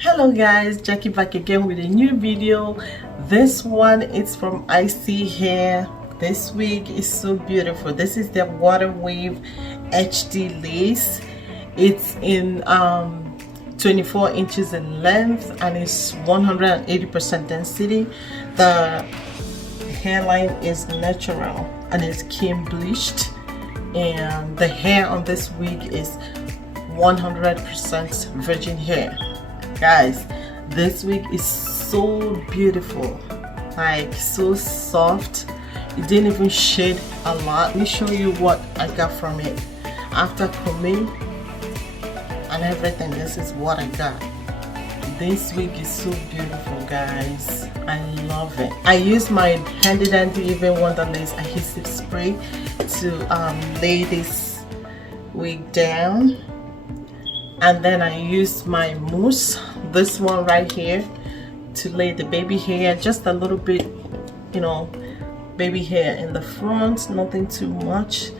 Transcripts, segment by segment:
Hello guys, Jackie back again with a new video. This one is from Isee hair. This wig is so beautiful. This is the water wave HD lace. It's in 24 inches in length and it's 180% density. The hairline is natural and it's skin bleached, and the hair on this wig is 100% virgin hair. Guys, this wig is so beautiful, like so soft. It didn't even shade a lot. Let me show you what I got from it after combing and everything. This is what I got. This wig is so beautiful, guys. I love it. I use my handy dandy even Wonderlace adhesive spray to lay this wig down, and then I used my mousse, this one right here, to lay the baby hair, just a little bit, you know, baby hair in the front, nothing too much.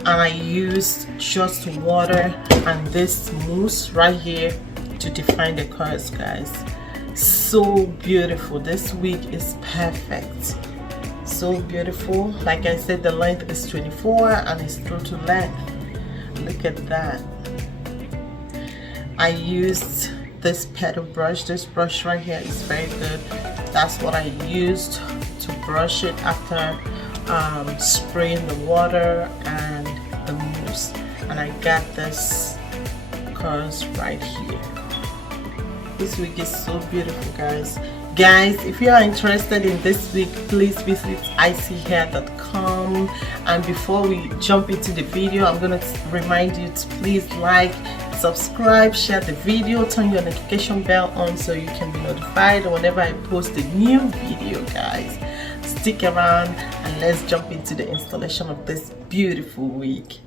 And I used just water and this mousse right here to define the curls, guys. So beautiful. This wig is perfect, so beautiful. Like I said, the length is 24 and it's true to length. Look at that. I used this pedal brush. This brush right here is very good. That's what I used to brush it after spraying the water and the mousse, and I got this curls right here. This wig is so beautiful, guys. If you are interested in this wig, please visit iseehair.com. And before we jump into the video, I'm going to remind you to please like, subscribe, share the video, turn your notification bell on so you can be notified whenever I post a new video, guys. Stick around and let's jump into the installation of this beautiful wig.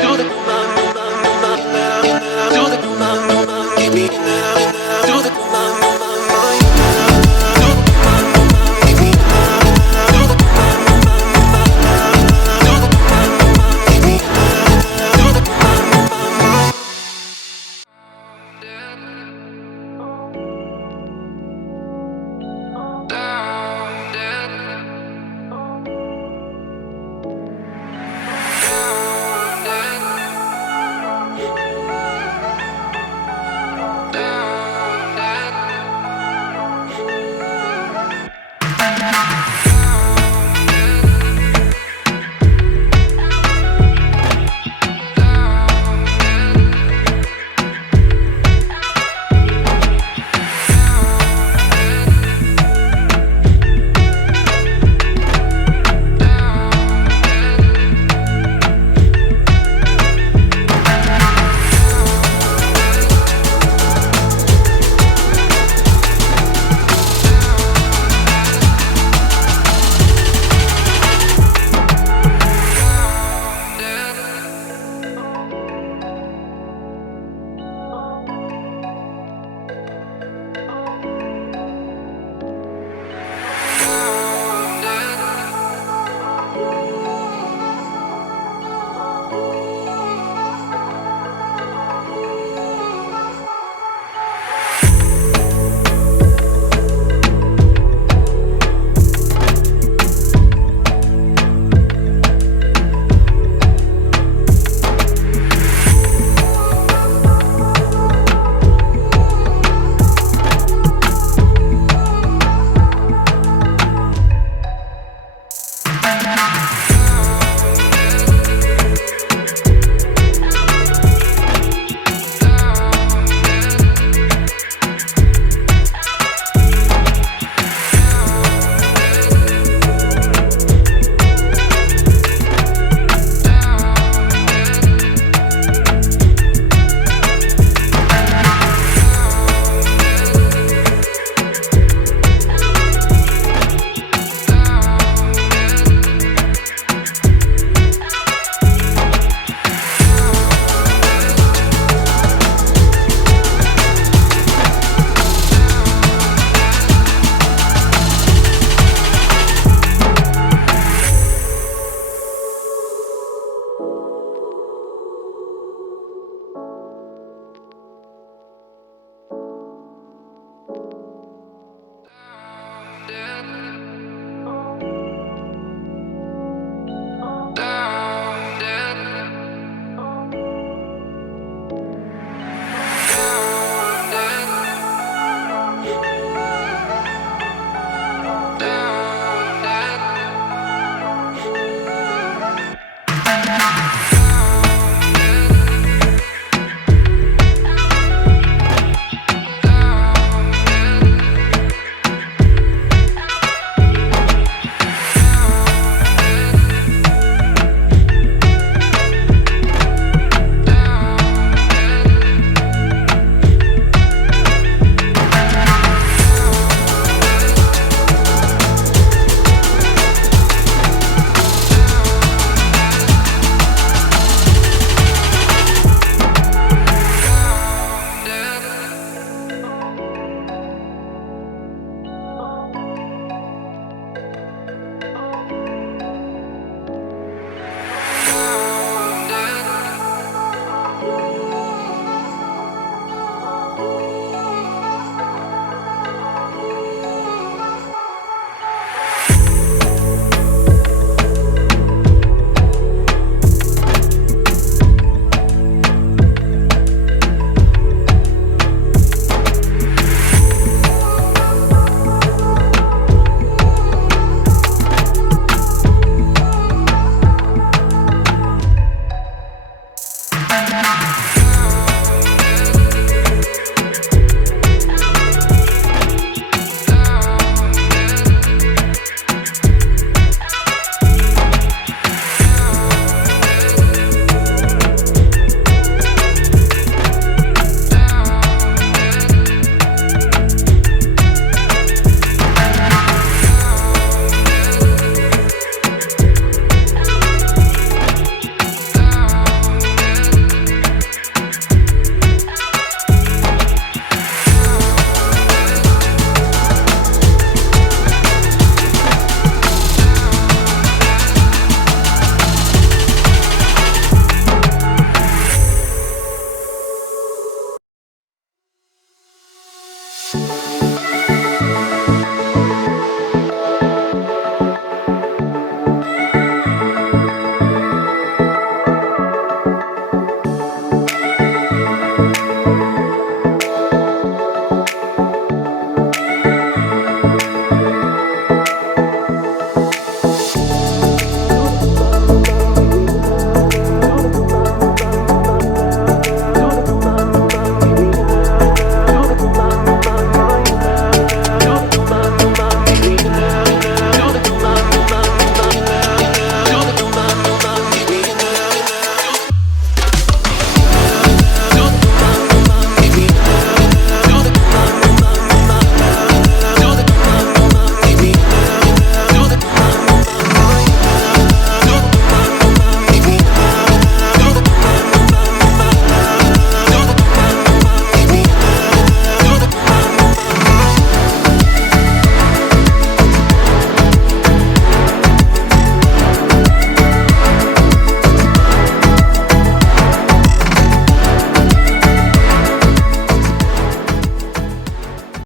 Do the